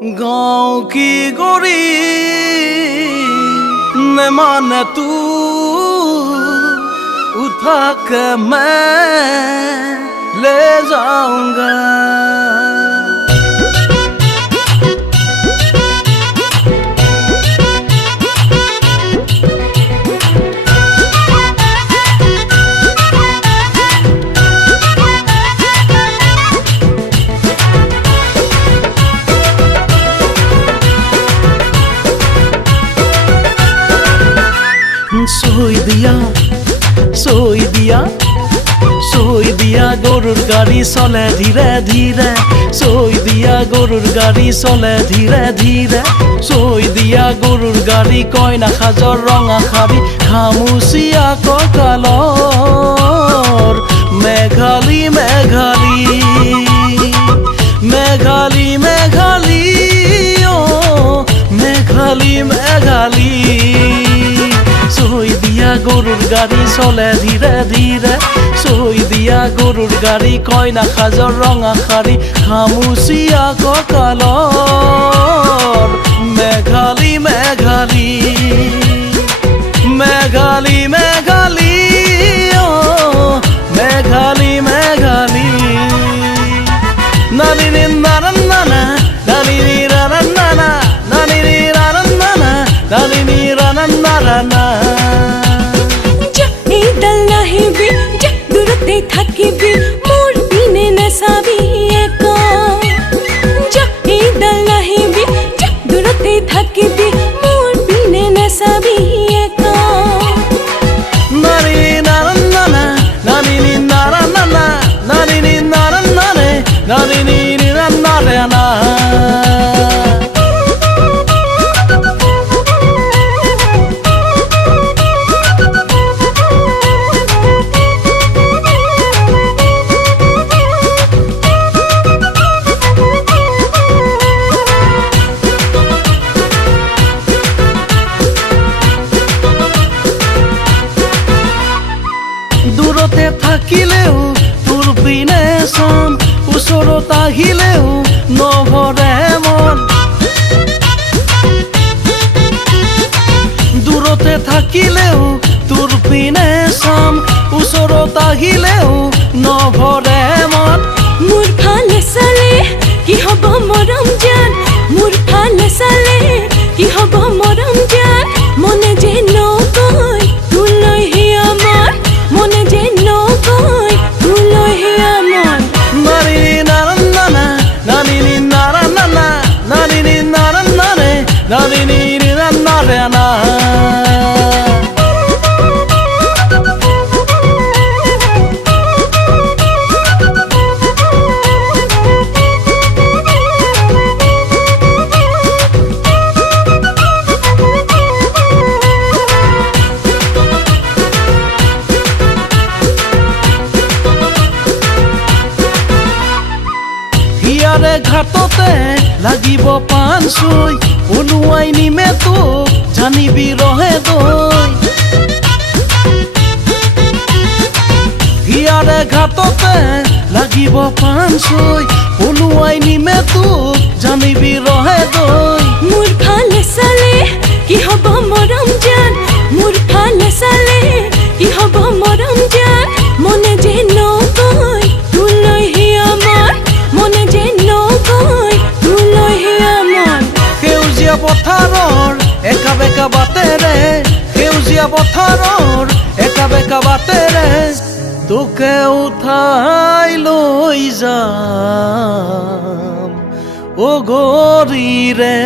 गाँव की गोरी न माने तू उठा के मैं ले जाऊंगा। सोई दिया गरुर गाड़ी चले धीरे धीरे, सोई दिया गरुर गाड़ी चले धीरे धीरे, सोई दिया गरुर गाड़ी कयना साजर रंगा शाड़ी खामुचिया ककाলৰ मेघाली मेघाली मेघाली मेघाली ओ मेघाली मेघाली। सोई दिया गरुर गाड़ी चले धीरे धीरे, सोई दिया गरुर गाड़ी कयना साजर रंगा शाड़ी खामुचिया ककाলৰ मेघाली मेघाली मेघाली मेघाली ओ मेघाली मेघाली। नानी नाना नाना नानी नाना नाना नानी नाना नाना नानी नाना नाना। থাকিবি মোৰ পিনে নাচাবি একো, এইডাল নাহিবি দূৰতে থাকিবি মোৰ পিনে নাচাবি একো। নানি নানা নানা নানি নানা নানা নানি নানা নানা নানি নানা নানা। দূৰতে থাকিলেও তোৰ পিনে চাম, ওচৰত আহিলেও নভৰে মন। দূৰতে থাকিলেও তোৰ পিনে চাম, ওচৰত আহিলেও নভৰে মন। মোৰ ফালে চালে কি হ'ব মৰম জান, মোৰ ফালে চালে কি হ'ব মৰম জান, মনে যে নকয় তোলৈহে আমাৰ, মনে যে নকয় তোলৈহে আমাৰ। নানি নানা নানা নানি নানা নানা নানি নানা নানা নানি নানা নানা। হিয়াৰে ঘাটতে লাগিব পান চুই, ওলোৱাই নিমে তোক জানিবি ৰহে দৈ। হিয়াৰে ঘাটতে লাগিব পান চুই, ওলোৱাই নিমে তোক জানিবি ৰহে দৈ। মোৰ ফালে চালে কি হ'ব মৰম জান, মোৰ ফালে চালে কি হ'ব মৰম জান, মনে যে নকয় তোলৈহে আমাৰ, মনে যে নকয় তোলৈহে আমাৰ। সেউজীয়া পথাৰৰ একা বেকা বাটেৰে, সেউজীয়া পথাৰৰ একা বেকা বাটেৰে তোকে উঠাই লৈ যাম অ গৰিৰে।